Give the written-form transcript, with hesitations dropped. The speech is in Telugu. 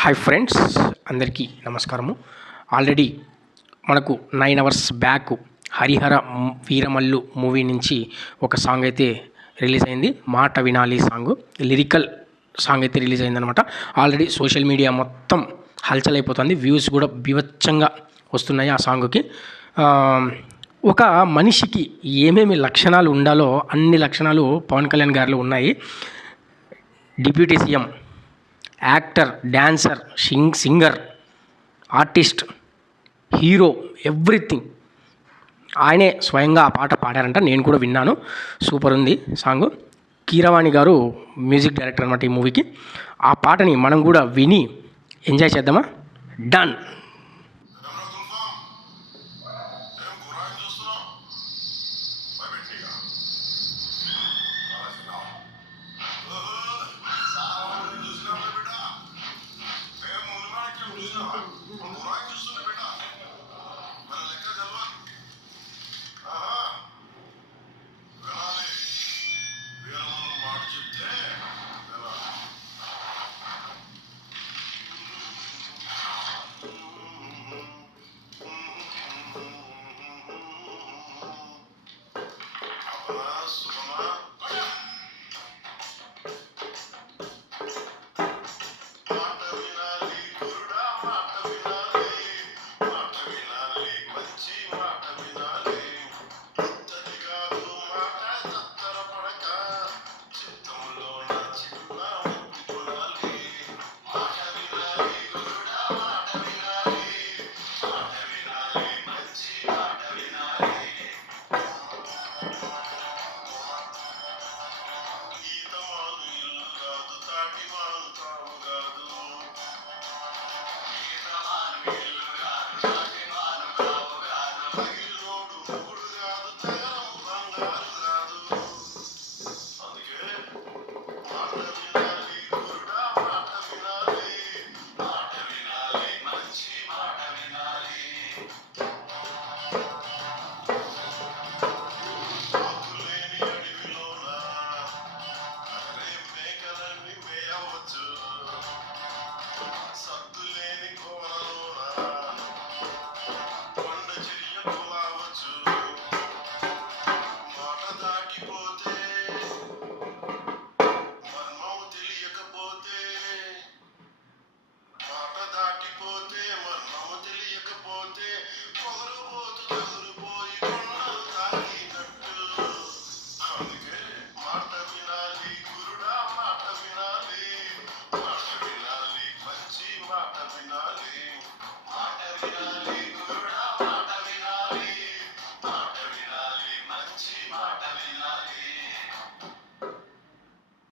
హాయ్ ఫ్రెండ్స్, అందరికీ నమస్కారము. ఆల్రెడీ మనకు 9 hours back Harihara Veeramallu movie నుంచి ఒక సాంగ్ అయితే రిలీజ్ అయింది. మాట వినాలి సాంగ్, లిరికల్ సాంగ్ అయితే రిలీజ్ అయిందనమాట. ఆల్రెడీ సోషల్ మీడియా మొత్తం హల్చల్ అయిపోతుంది. వ్యూస్ కూడా బీభత్సంగా వస్తున్నాయి ఆ సాంగ్కి. ఒక మనిషికి ఏమేమి లక్షణాలు ఉండాలో అన్ని లక్షణాలు పవన్ కళ్యాణ్ గారిలో ఉన్నాయి. Deputy CM, actor, dancer, singer, artist, hero, everything ఆయనే స్వయంగా ఆ పాట పాడారంట. నేను కూడా విన్నాను, సూపర్ ఉంది సాంగ్. కీరవాణి గారు మ్యూజిక్ డైరెక్టర్ అనమాట ఈ మూవీకి. ఆ పాటని మనం కూడా విని ఎంజాయ్ చేద్దామా? డన్.